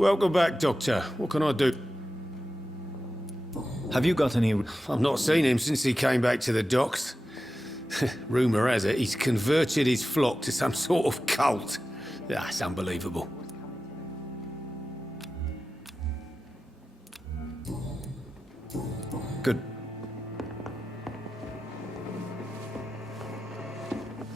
Welcome back, Doctor. What can I do? Have you got any... I've not seen him since he came back to the docks. Rumour has it he's converted his flock to some sort of cult. That's unbelievable. Good.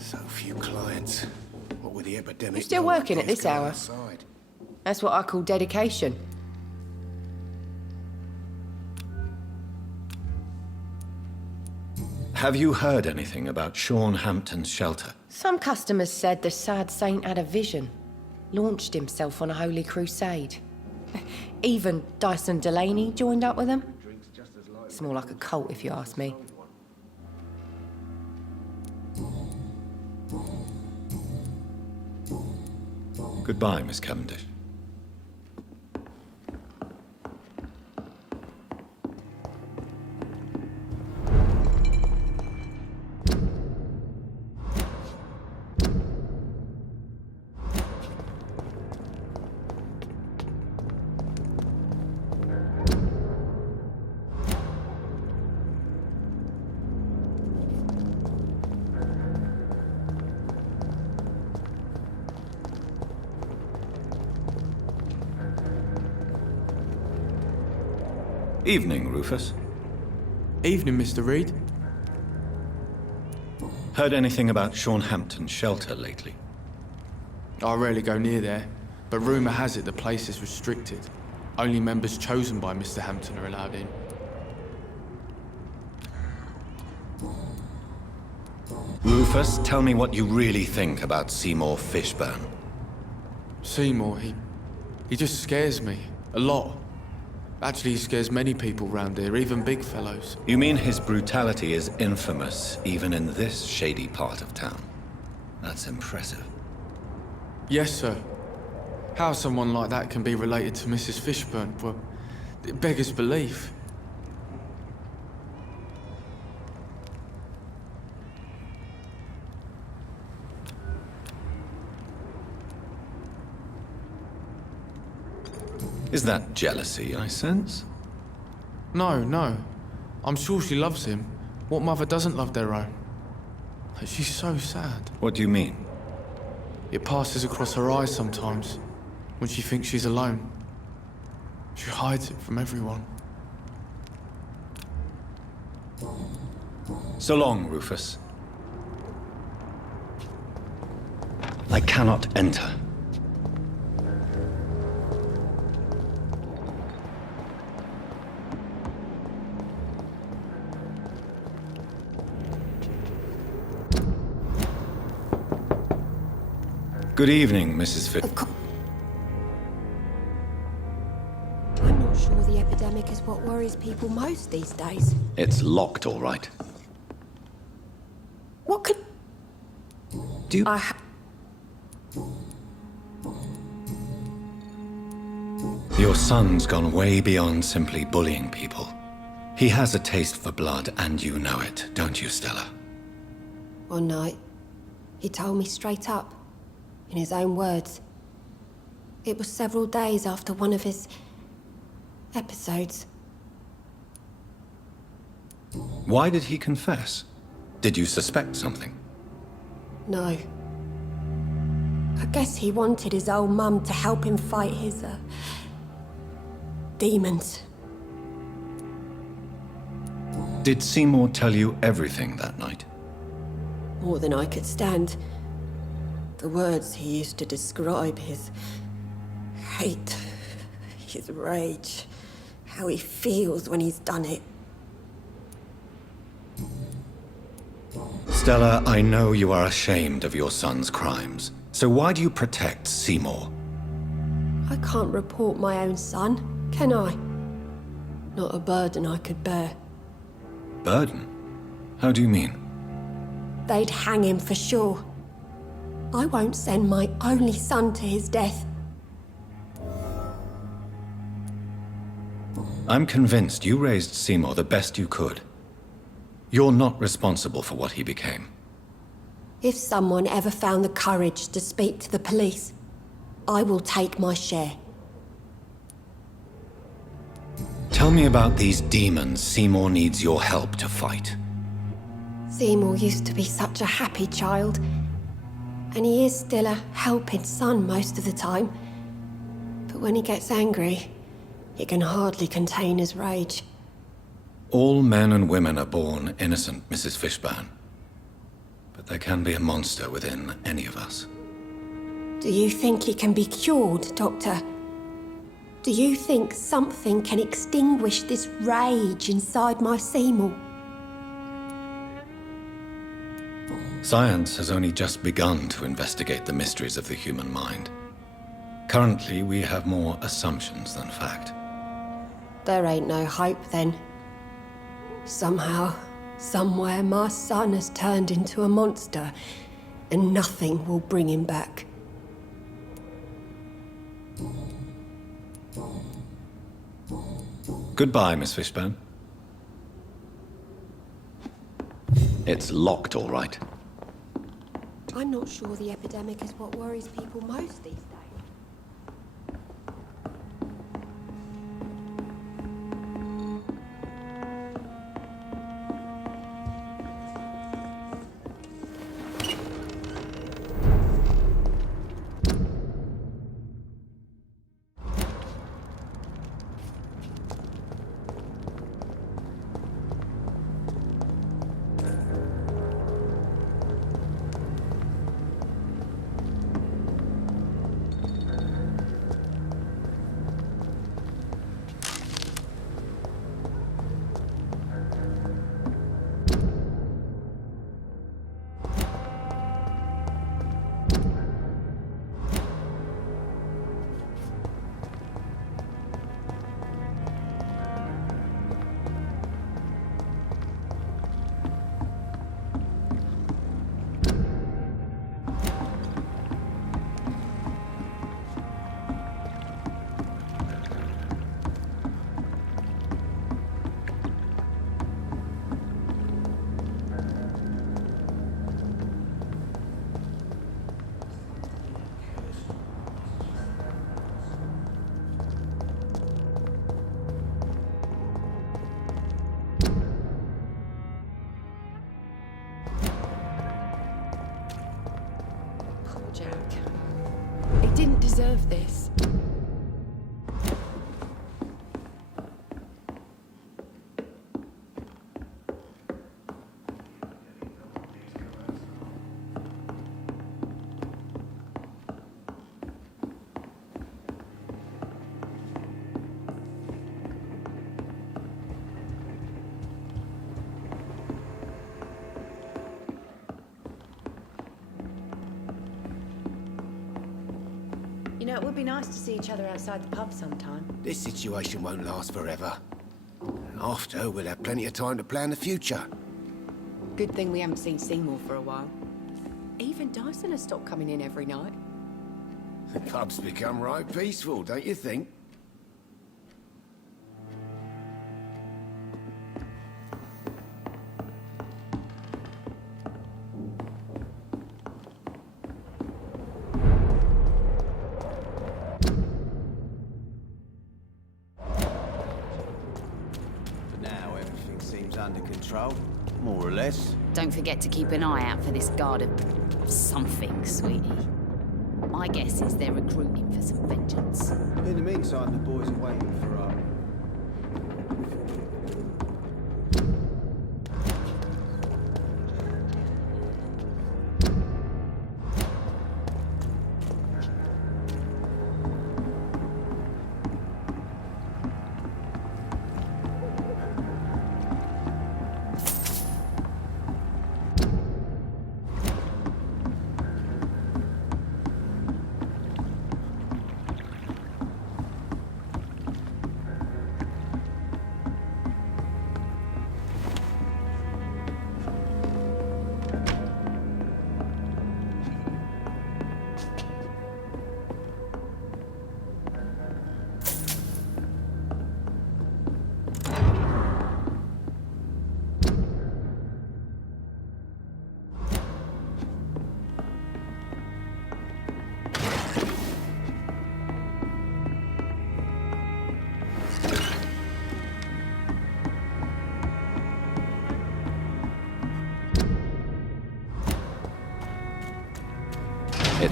So few clients. What with the epidemic? You're still working at this hour? That's what I call dedication. Have you heard anything about Sean Hampton's shelter? Some customers said the sad saint had a vision. Launched himself on a holy crusade. Even Dyson Delaney joined up with him. It's more like a cult, if you ask me. Goodbye, Miss Cavendish. Evening, Rufus. Evening, Mr. Reed. Heard anything about Sean Hampton's shelter lately? I rarely go near there, but rumour has it the place is restricted. Only members chosen by Mr. Hampton are allowed in. Rufus, tell me what you really think about Seymour Fishburne. Seymour, he just scares me. A lot. Actually, he scares many people round here, even big fellows. You mean his brutality is infamous, even in this shady part of town? That's impressive. Yes, sir. How someone like that can be related to Mrs. Fishburne, well, it beggars belief. Is that jealousy, I sense? No. I'm sure she loves him. What mother doesn't love their own? She's so sad. What do you mean? It passes across her eyes sometimes, when she thinks she's alone. She hides it from everyone. So long, Rufus. I cannot enter. Good evening, Mrs. I'm not sure the epidemic is what worries people most these days. It's locked, all right. What could... Do you... Your son's gone way beyond simply bullying people. He has a taste for blood, and you know it, don't you, Stella? One night, he told me straight up, in his own words. It was several days after one of his... episodes. Why did he confess? Did you suspect something? No. I guess he wanted his old mum to help him fight his, demons. Did Seymour tell you everything that night? More than I could stand. The words he used to describe his hate, his rage, how he feels when he's done it. Stella, I know you are ashamed of your son's crimes. So why do you protect Seymour? I can't report my own son, can I? Not a burden I could bear. Burden? How do you mean? They'd hang him for sure. I won't send my only son to his death. I'm convinced you raised Seymour the best you could. You're not responsible for what he became. If someone ever found the courage to speak to the police, I will take my share. me about these demons Seymour needs your help to fight. Seymour used to be such a happy child, and he is still a helping son most of the time. But when he gets angry, he can hardly contain his rage. All men and women are born innocent, Mrs. Fishburne. But there can be a monster within any of us. Do you think he can be cured, Doctor? Do you think something can extinguish this rage inside my Seymour? Science has only just begun to investigate the mysteries of the human mind. Currently, we have more assumptions than fact. There ain't no hope then. Somehow, somewhere, my son has turned into a monster, and nothing will bring him back. Goodbye, Miss Fishburne. It's locked, all right. I'm not sure the epidemic is what worries people most these days. Jack. He didn't deserve this. You know, it would be nice to see each other outside the pub sometime. This situation won't last forever. After, we'll have plenty of time to plan the future. Good thing we haven't seen Seymour for a while. Even Dyson has stopped coming in every night. The pub's become right peaceful, don't you think? Now everything seems under control, more or less. Don't forget to keep an eye out for this guard of something, sweetie. My guess is they're recruiting for some vengeance. In the meantime, the boys are waiting for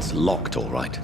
It's locked, all right.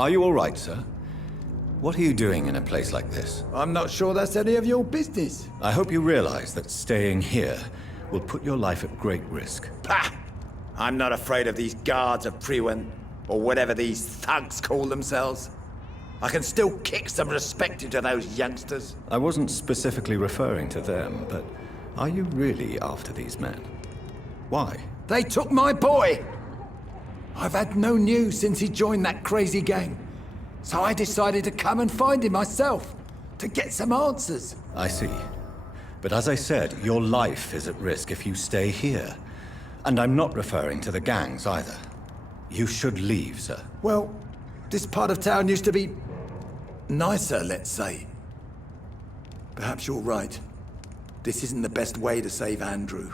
Are you all right, sir? What are you doing in a place like this? I'm not sure that's any of your business. I hope you realize that staying here will put your life at great risk. Pah! I'm not afraid of these guards of Priwen, or whatever these thugs call themselves. I can still kick some respect into those youngsters. I wasn't specifically referring to them, but are you really after these men? Why? They took my boy! I've had no news since he joined that crazy gang. So I decided to come and find him myself, to get some answers. I see. But as I said, your life is at risk if you stay here. And I'm not referring to the gangs either. You should leave, sir. Well, this part of town used to be nicer, let's say. Perhaps you're right. This isn't the best way to save Andrew.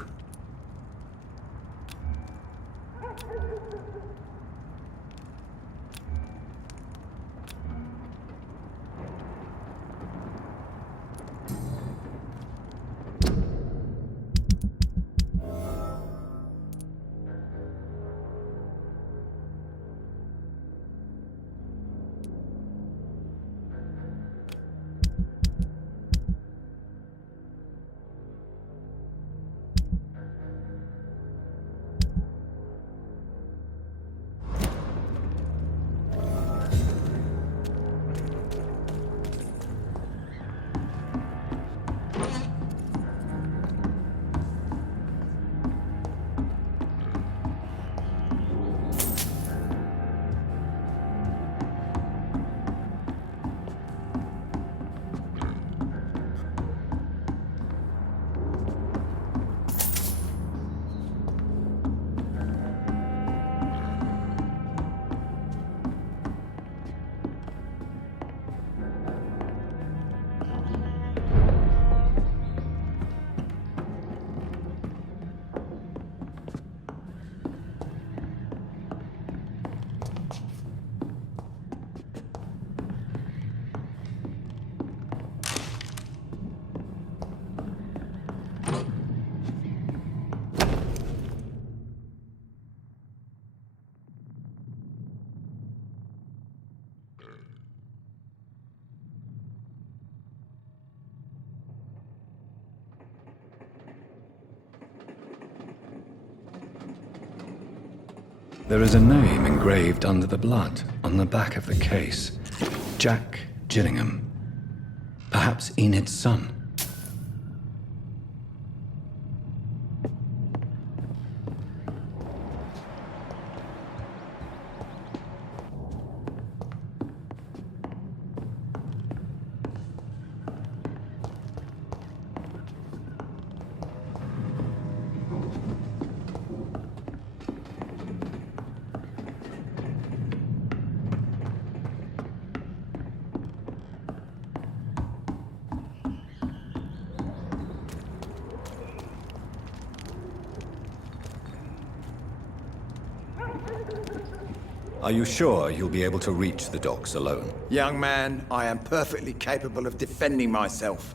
There is a name engraved under the blood on the back of the case. Jack Gillingham. Perhaps Enid's son. Are you sure you'll be able to reach the docks alone? Young man, I am perfectly capable of defending myself.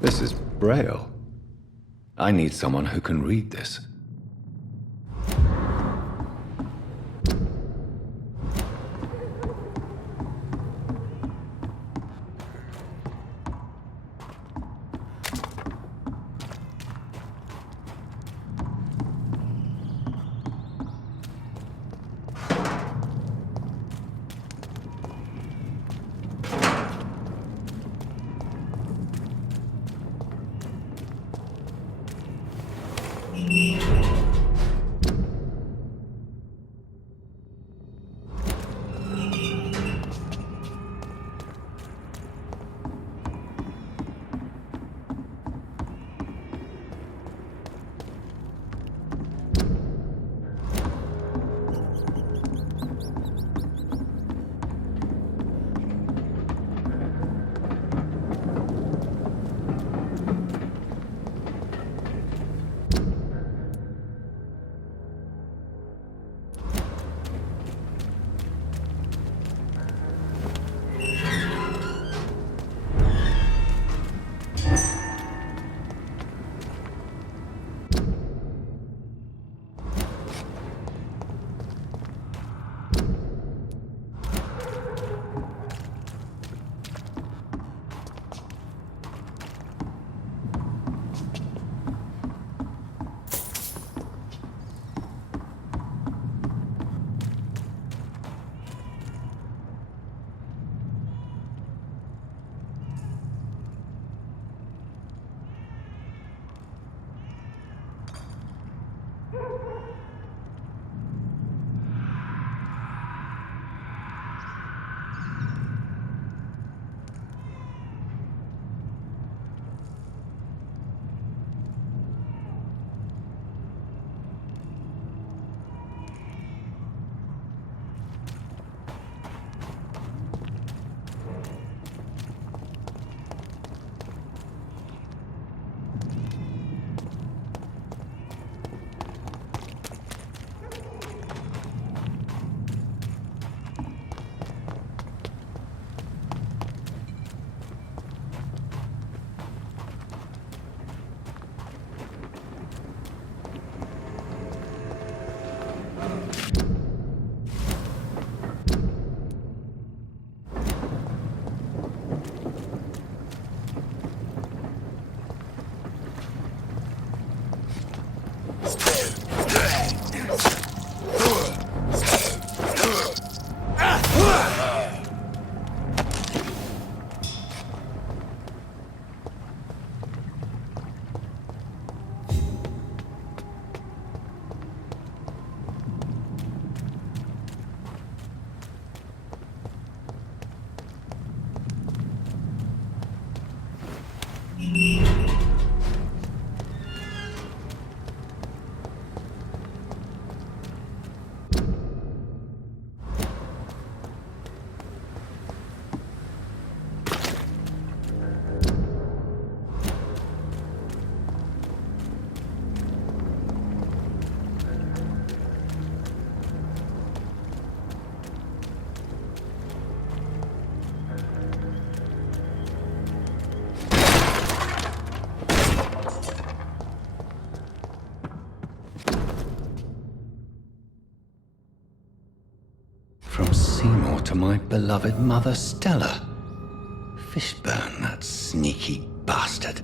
This is Braille. I need someone who can read this. to my beloved mother Stella. Fishburne, that sneaky bastard.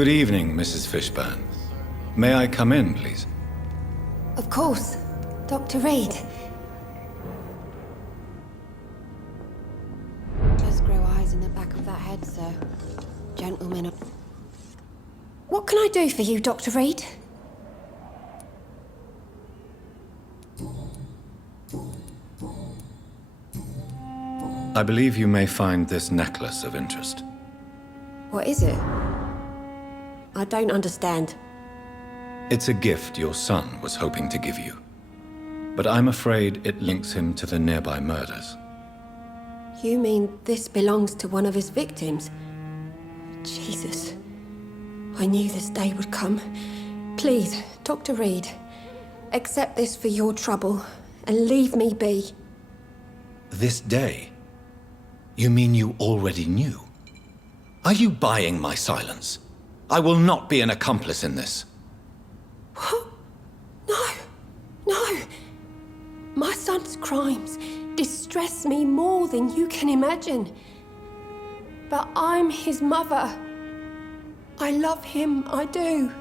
Good evening, Mrs. Fishburne. May I come in, please? Of course. Dr. Reed. Just grow eyes in the back of that head, sir. Gentlemen. What can I do for you, Dr. Reed? I believe you may find this necklace of interest. What is it? I don't understand. It's a gift your son was hoping to give you. But I'm afraid it links him to the nearby murders. You mean this belongs to one of his victims? Jesus. I knew this day would come. Please, Dr. Reed, accept this for your trouble and leave me be. This day? You mean you already knew? Are you buying my silence? I will not be an accomplice in this. What? No. No. My son's crimes distress me more than you can imagine. But I'm his mother. I love him, I do.